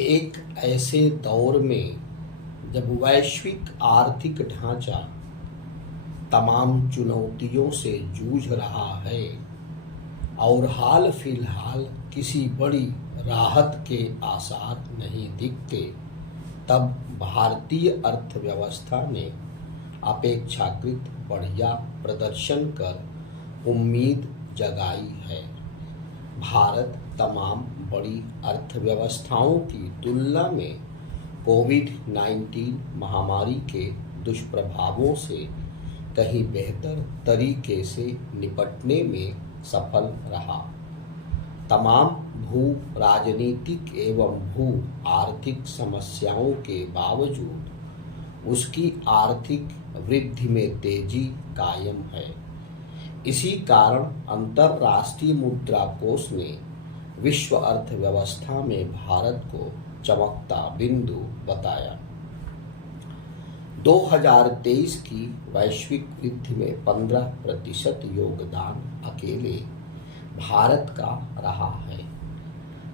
एक ऐसे दौर में जब वैश्विक आर्थिक ढांचा तमाम चुनौतियों से जूझ रहा है और हाल फिलहाल किसी बड़ी राहत के आसार नहीं दिखते, तब भारतीय अर्थव्यवस्था ने अपेक्षाकृत बढ़िया प्रदर्शन कर उम्मीद जगाई है। भारत तमाम बड़ी अर्थव्यवस्थाओं की तुलना में कोविड-19 महामारी के दुष्प्रभावों से कहीं बेहतर तरीके से निपटने में सफल रहा। तमाम भू राजनीतिक एवं भू आर्थिक समस्याओं के बावजूद उसकी आर्थिक वृद्धि में तेजी कायम है। इसी कारण अंतर्राष्ट्रीय मुद्रा कोष ने विश्व अर्थव्यवस्था में भारत को चमकता बिंदु बताया। 2023 की वैश्विक वृद्धि में 15% योगदान अकेले भारत का रहा है।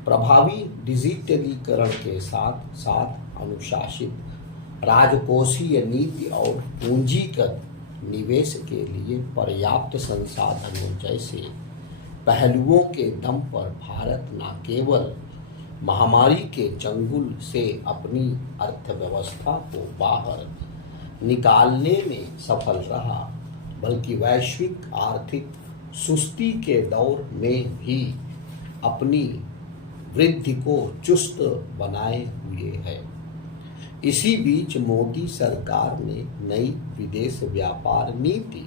प्रभावी डिजिटलीकरण के साथ साथ अनुशासित राजकोषीय नीति और पूंजीगत निवेश के लिए पर्याप्त संसाधनों जैसे पहलुओं के दम पर भारत न केवल महामारी के चंगुल से अपनी अर्थव्यवस्था को बाहर निकालने में सफल रहा, बल्कि वैश्विक आर्थिक सुस्ती के दौर में भी अपनी वृद्धि को चुस्त बनाए हुए है। इसी बीच मोदी सरकार ने नई विदेश व्यापार नीति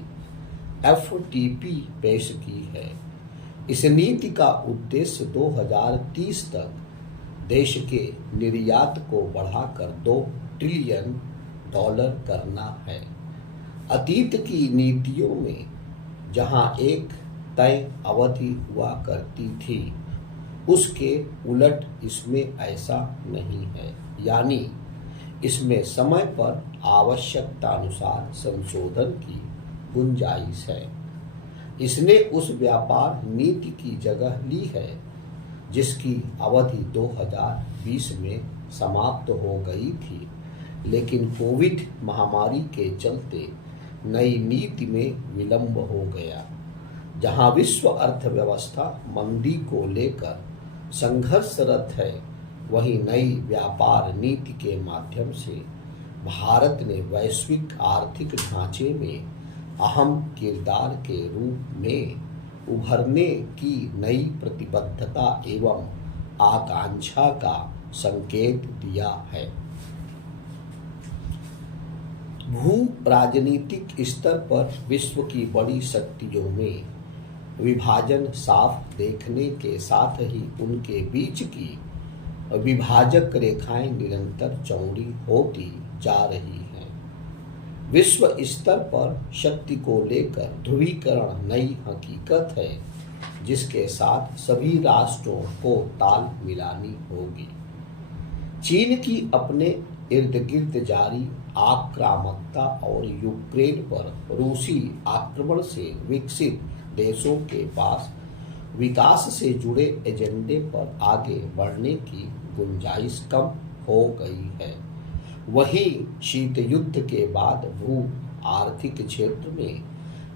FTP पेश की है। इस नीति का उद्देश्य 2030 तक देश के निर्यात को बढ़ाकर $2 ट्रिलियन करना है। अतीत की नीतियों में जहां एक तय अवधि हुआ करती थी, उसके उलट इसमें ऐसा नहीं है, यानी इसमें समय पर आवश्यकतानुसार संशोधन की गुंजाइश है। इसने उस व्यापार नीति की जगह ली है जिसकी अवधि 2020 में समाप्त हो गई थी, लेकिन कोविड महामारी के चलते नई नीति में विलंब हो गया। जहां विश्व अर्थव्यवस्था मंदी को लेकर संघर्षरत है, वहीं नई व्यापार नीति के माध्यम से भारत ने वैश्विक आर्थिक ढांचे में अहम किरदार के रूप में उभरने की नई प्रतिबद्धता एवं आकांक्षा का संकेत दिया है। भू राजनीतिक स्तर पर विश्व की बड़ी शक्तियों में विभाजन साफ देखने के साथ ही उनके बीच की विभाजक रेखाएं निरंतर चौड़ी होती जा रही हैं। विश्व स्तर पर शक्ति को लेकर ध्रुवीकरण नई हकीकत है, जिसके साथ सभी राष्ट्रों को ताल मिलानी होगी। चीन की अपने इर्द गिर्द जारी आक्रामकता और यूक्रेन पर रूसी आक्रमण से विकसित देशों के पास विकास से जुड़े एजेंडे पर आगे बढ़ने की गुंजाइश कम हो गई है। वहीं शीत युद्ध के बाद भू आर्थिक क्षेत्र में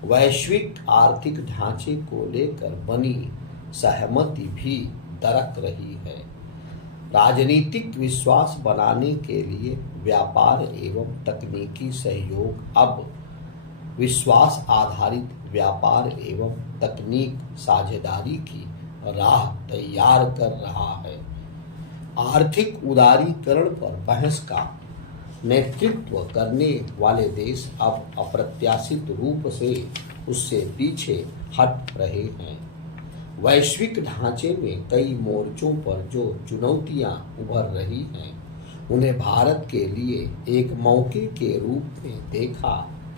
वैश्विक आर्थिक ढांचे को लेकर बनी सहमति भी दरक रही है। राजनीतिक विश्वास बनाने के लिए व्यापार एवं तकनीकी सहयोग अब विश्वास आधारित व्यापार एवं तकनीक साझेदारी की राह तैयार कर रहा है। आर्थिक उदारीकरण पर बहस का नेतृत्व करने वाले देश अब अप्रत्याशित रूप से उससे पीछे हट रहे हैं। वैश्विक ढांचे में कई मोर्चों पर जो चुनौतियां उभर रही हैं, उन्हें भारत के लिए एक मौके के रूप में देखा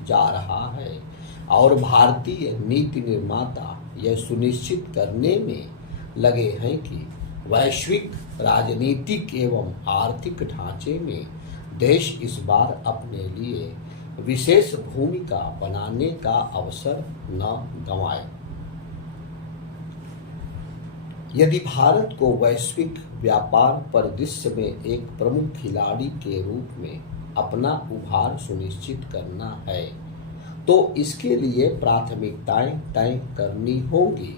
जा रहा है और भारतीय नीति निर्माता यह सुनिश्चित करने में लगे हैं कि वैश्विक राजनीतिक एवं आर्थिक ढांचे में देश इस बार अपने लिए विशेष भूमिका बनाने का अवसर न गंवाए। यदि भारत को वैश्विक व्यापार परिदृश्य में एक प्रमुख खिलाड़ी के रूप में अपना उभार सुनिश्चित करना है तो इसके लिए प्राथमिकताएं तय करनी होंगी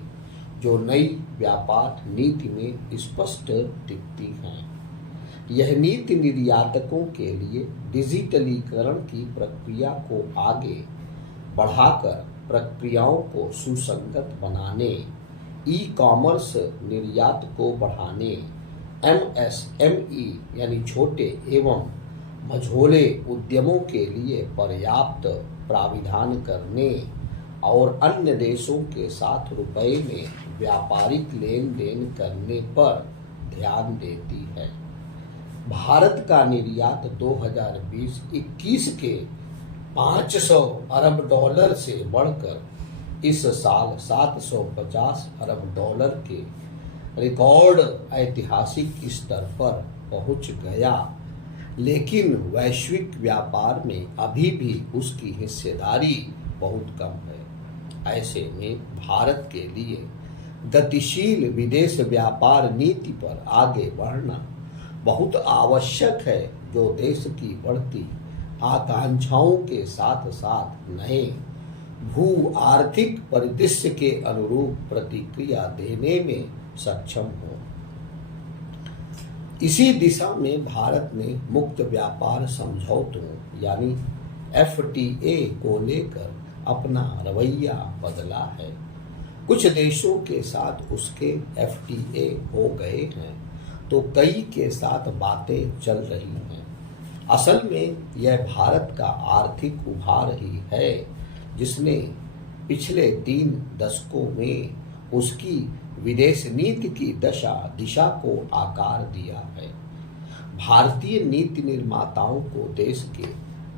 जो नई व्यापार नीति में स्पष्ट दिखती हैं। यह नीति निर्यातकों के लिए डिजिटलीकरण की प्रक्रिया को आगे बढ़ाकर प्रक्रियाओं को सुसंगत बनाने, ई कॉमर्स निर्यात को बढ़ाने, एमएसएमई यानी छोटे एवं मझोले उद्यमों के लिए पर्याप्त प्राविधान करने और अन्य देशों के साथ रुपए में व्यापारिक लेन देन करने पर ध्यान देती है। भारत का निर्यात 2020-21 के 500 अरब डॉलर से बढ़कर इस साल 750 अरब डॉलर के रिकॉर्ड ऐतिहासिक स्तर पर पहुंच गया, लेकिन वैश्विक व्यापार में अभी भी उसकी हिस्सेदारी बहुत कम है। ऐसे में भारत के लिए गतिशील विदेश व्यापार नीति पर आगे बढ़ना बहुत आवश्यक है, जो देश की बढ़ती आकांक्षाओं के साथ साथ नए भू आर्थिक परिदृश्य के अनुरूप प्रतिक्रिया देने में सक्षम हो। इसी दिशा में भारत ने मुक्त व्यापार समझौतों यानी एफटीए को लेकर अपना रवैया बदला है। कुछ देशों के साथ उसके एफटीए हो गए हैं तो कई के साथ बातें चल रही हैं। असल में यह भारत का आर्थिक उभार ही है जिसने पिछले 3 दशकों में उसकी विदेश नीति की दिशा को आकार दिया है। भारतीय नीति निर्माताओं को देश के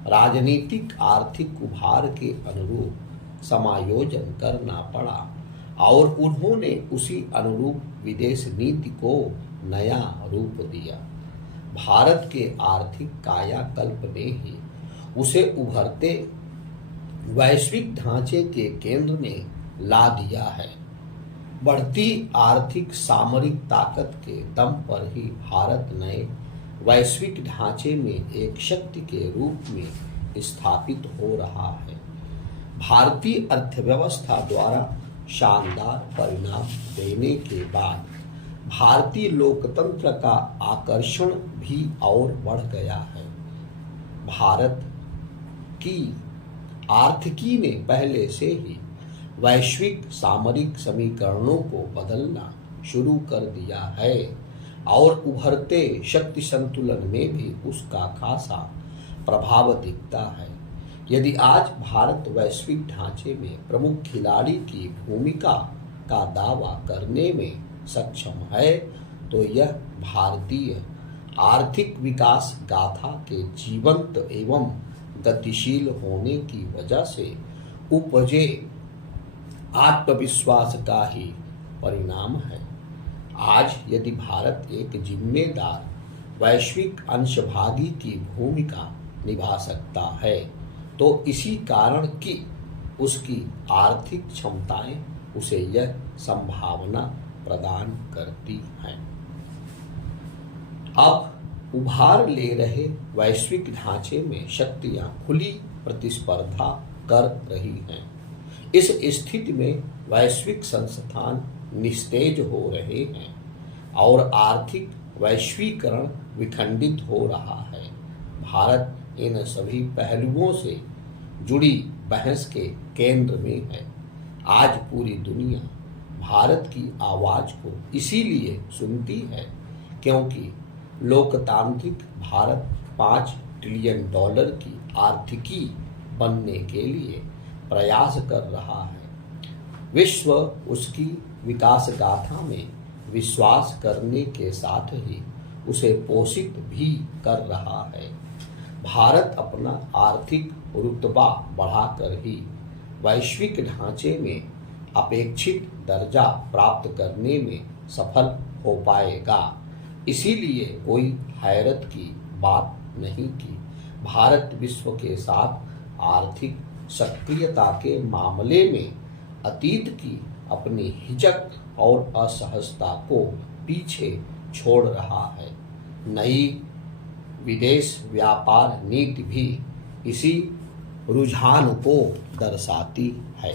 राजनीतिक आर्थिक उभार के अनुरूप समायोजन करना पड़ा और उन्होंने उसी अनुरूप विदेश नीति को नया रूप दिया। भारत के आर्थिक कायाकल्प ने ही उसे उभरते वैश्विक ढांचे के केंद्र में ला दिया है। बढ़ती आर्थिक सामरिक ताकत के दम पर ही भारत नए वैश्विक ढांचे में एक शक्ति के रूप में स्थापित हो रहा है। भारतीय अर्थव्यवस्था द्वारा शानदार परिणाम देने के बाद भारतीय लोकतंत्र का आकर्षण भी और बढ़ गया है। भारत की आर्थिकी ने पहले से ही वैश्विक सामरिक समीकरणों को बदलना शुरू कर दिया है और उभरते शक्ति संतुलन में भी उसका खासा प्रभाव दिखता है। यदि आज भारत वैश्विक ढांचे में प्रमुख खिलाड़ी की भूमिका का दावा करने में सक्षम है तो यह भारतीय आर्थिक विकास गाथा के जीवंत एवं गतिशील होने की वजह से उपजे आत्मविश्वास का ही परिणाम है। आज यदि भारत एक जिम्मेदार वैश्विक अंशभागी की भूमिका निभा सकता है तो इसी कारण कि उसकी आर्थिक क्षमताएं उसे यह संभावना प्रदान करती हैं। अब उभार ले रहे वैश्विक ढांचे में शक्तियां खुली प्रतिस्पर्धा कर रही हैं। इस स्थिति में वैश्विक संस्थान निस्तेज हो रहे हैं और आर्थिक वैश्वीकरण विखंडित हो रहा है। भारत इन सभी पहलुओं से जुड़ी बहस के केंद्र में है। आज पूरी दुनिया भारत की आवाज को इसीलिए सुनती है क्योंकि लोकतांत्रिक भारत $5 ट्रिलियन की आर्थिकी बनने के लिए प्रयास कर रहा है। विश्व उसकी विकास गाथा में विश्वास करने के साथ ही उसे पोषित भी कर रहा है। भारत अपना आर्थिक रुतबा बढ़ाकर ही वैश्विक ढांचे में अपेक्षित दर्जा प्राप्त करने में सफल हो पाएगा। इसीलिए कोई हैरत की बात नहीं कि भारत विश्व के साथ आर्थिक सक्रियता के मामले में अतीत की अपनी हिचक और असहजता को पीछे छोड़ रहा है। नई विदेश व्यापार नीति भी इसी रुझान को दर्शाती है।